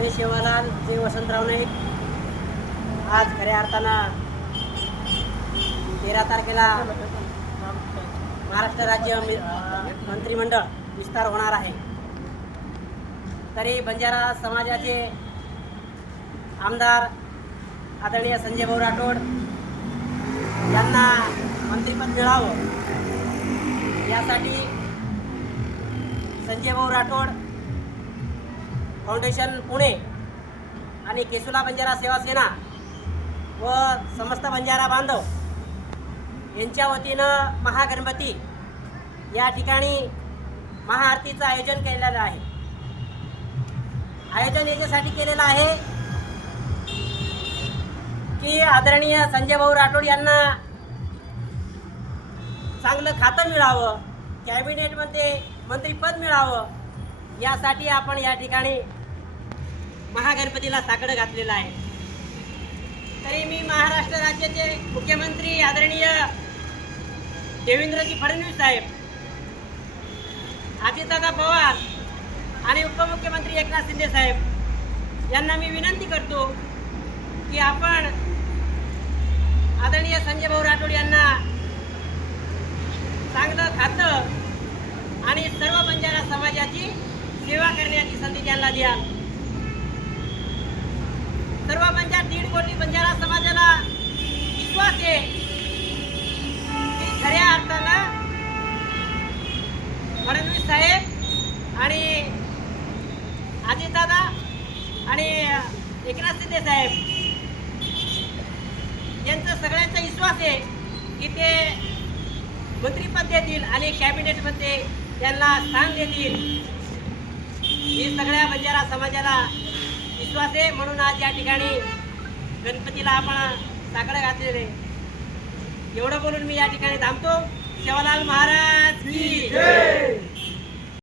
जय शिवालाल जय वसंतराव नाईक आज खऱ्या अर्थानं तेरा तारखेला महाराष्ट्र राज्य मि- मंत्रिमंडळ विस्तार होणार आहे. तरी बंजारा समाजाचे आमदार आदरणीय संजय भाऊ राठोड यांना मंत्रिपद मिळावं यासाठी संजय भाऊ राठोड फाउंडेशन पुणे आणि केसुला बंजारा सेवा सेना व समस्त बंजारा बांधव यांच्या वतीनं महागणपती या ठिकाणी महाआरतीचं आयोजन केलेलं आहे. आयोजन याच्यासाठी केलेलं आहे की आदरणीय संजय भाऊ राठोड यांना चांगलं खातं मिळावं कॅबिनेटमध्ये मंत्रीपद मिळावं यासाठी आपण या ठिकाणी महागणपतीला साकडं घातलेलं आहे. तरी मी महाराष्ट्र राज्याचे मुख्यमंत्री आदरणीय देवेंद्रजी फडणवीस साहेब अजितदादा पवार आणि उपमुख्यमंत्री एकनाथ शिंदे साहेब यांना मी विनंती करतो की आपण आदरणीय संजय भाऊ राठोड यांना चांगलं खातं आणि सर्व बंजारा समाजाची सेवा करण्याची संधी त्यांना द्या सर्व बंजार दीड कोटी बंजारा समाजाला विश्वास आहे. की खऱ्या अर्थानं फडणवीस साहेब आणि अजितदादा आणि एकनाथ शिंदे साहेब यांचा सगळ्यांचा विश्वास आहे की ते मंत्रीपद देतील आणि कॅबिनेटमध्ये त्यांना स्थान देतील. ही सगळ्या बंजारा समाजाला विश्वास आहे. म्हणून आज या ठिकाणी गणपतीला आपण साकडं घातलेले. एवढं बोलून मी या ठिकाणी थांबतो. शेवालाल महाराज की